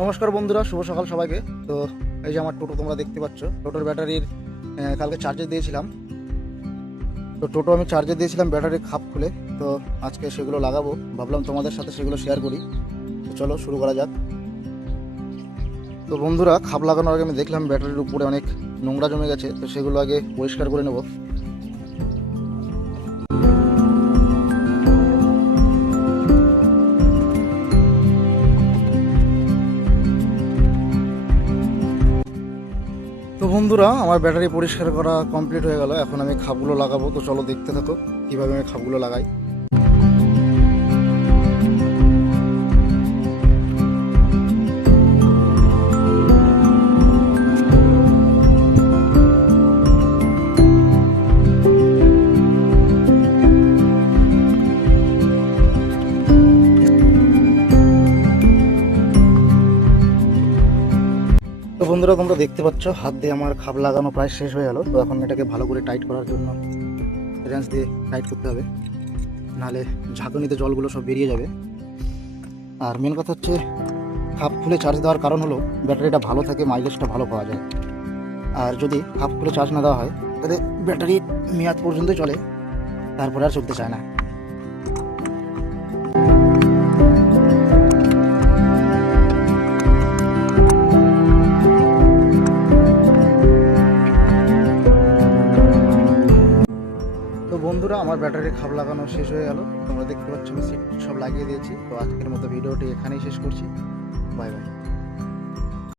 নমস্কার বন্ধুরা, শুভ সকাল সবাইকে। তো এই যে আমার টোটো তোমরা দেখতে পাচ্ছ, টোটোর ব্যাটারির কালকে চার্জে দিয়েছিলাম। তো টোটো আমি চার্জে দিয়েছিলাম ব্যাটারির খাপ খুলে। তো আজকে সেগুলো লাগাবো, ভাবলাম তোমাদের সাথে সেগুলো শেয়ার করি। তো চলো শুরু করা যাক। তো বন্ধুরা, খাপ লাগানোর আগে আমি দেখলাম ব্যাটারির উপরে অনেক নোংরা জমে গেছে, তো সেগুলো আগে পরিষ্কার করে নেব। তো বন্ধুরা, আমার ব্যাটারি পরিষ্কার করা কমপ্লিট হয়ে গেল। এখন আমি খাপগুলো লাগাবো। তো চলো দেখতে থাকো কীভাবে আমি খাপগুলো লাগাই। তো বন্ধুরা, তোমরা দেখতে পাচ্ছ হাত দিয়ে আমার খাপ লাগানো প্রায় শেষ হয়ে গেল। তো এখন এটাকে ভালো করে টাইট করার জন্য রেঞ্চ দিয়ে টাইট করতে হবে, নাহলে ঝাঁকুনিতে জলগুলো সব বেরিয়ে যাবে। আর মেন কথা হচ্ছে, খাপ খুলে চার্জ দেওয়ার কারণ হলো ব্যাটারিটা ভালো থাকে, মাইলেজটা ভালো পাওয়া যায়। আর যদি খাপ খুলে চার্জ না দেওয়া হয় তাহলে ব্যাটারি মেয়াদ পর্যন্ত চলে, তারপরে আর চলতে চায় না। তো বন্ধুরা, আমার ব্যাটারির খাপ লাগানো শেষ হয়ে গেল। তোমরা দেখতে পাচ্ছ আমি সিট সব লাগিয়ে দিয়েছি। তো আজকের মতো ভিডিওটি এখানেই শেষ করছি। Bye bye.